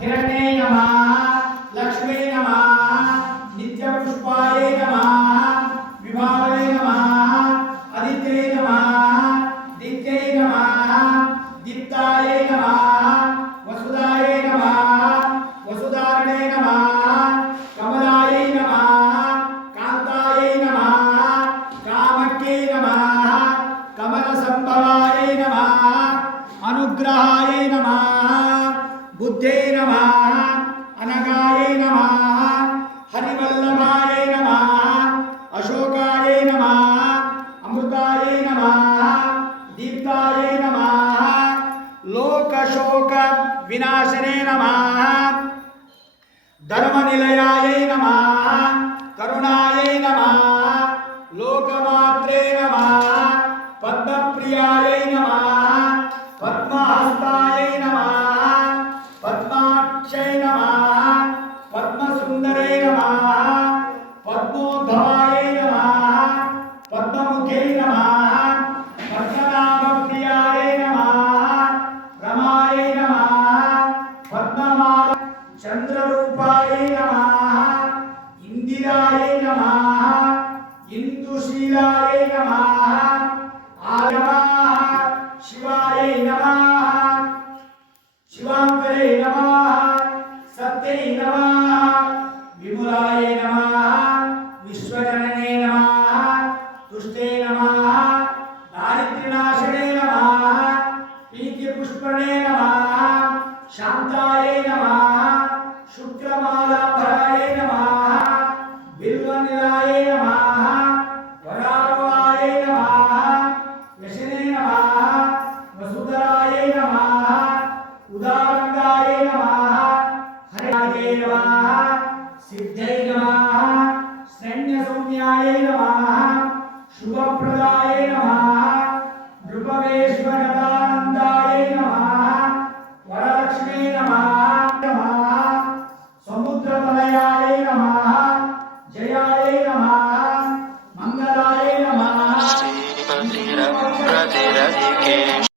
हिरण्ये नमः लक्ष्मी नमः नित्यपुष्पाय नमः विभावे नमः आदित्ये नमः दित्ये नमः दीप्ताय नमः वसुदाय नमः वसुधारणे नमः कमलाय नमः कांताय नमः कामक्ये नमः कमलसंभवाय नमः अनुग्रहाय नमः बुद्धे नमः अनगाय नमः हरिवल्लभाय नमः अशोकाय नमः अमृताय नमः दीप्ताय नमः लोकशोक विनाशने नमः धर्मनिलयाय नमः करुणाय नमः लोकमात्रे नमः पद्मप्रियाय नमः पद्महस्ताय नमः पद्माक्षय नमः पद्मसुंदरे नमः पद्मोद्भवाय नमः पद्ममुखे नमः पद्मनाभप्रियाय नमः रमाय नमः पद्ममाला चंद्ररूपाय नमः इंदिराय नमः इंदुशीलाय नमः शिवाय नमः शिवांकरे नमः सत्ये नमः विमलाय नमः विश्वजनने नमः तुष्टे नमः दारिद्र्यनाशने नमः पीतिपुष्पणे नमः शांताय नमः शुक्रमालाभराय नमः बिल्वनिलाय नमः वरारोहाय नमः यशने नमः वसुधराय नमः उदारंगाय नमः हराय नमः सिद्धै नमः शरण्यसौम्याय नमः शुभप्रदाय नमः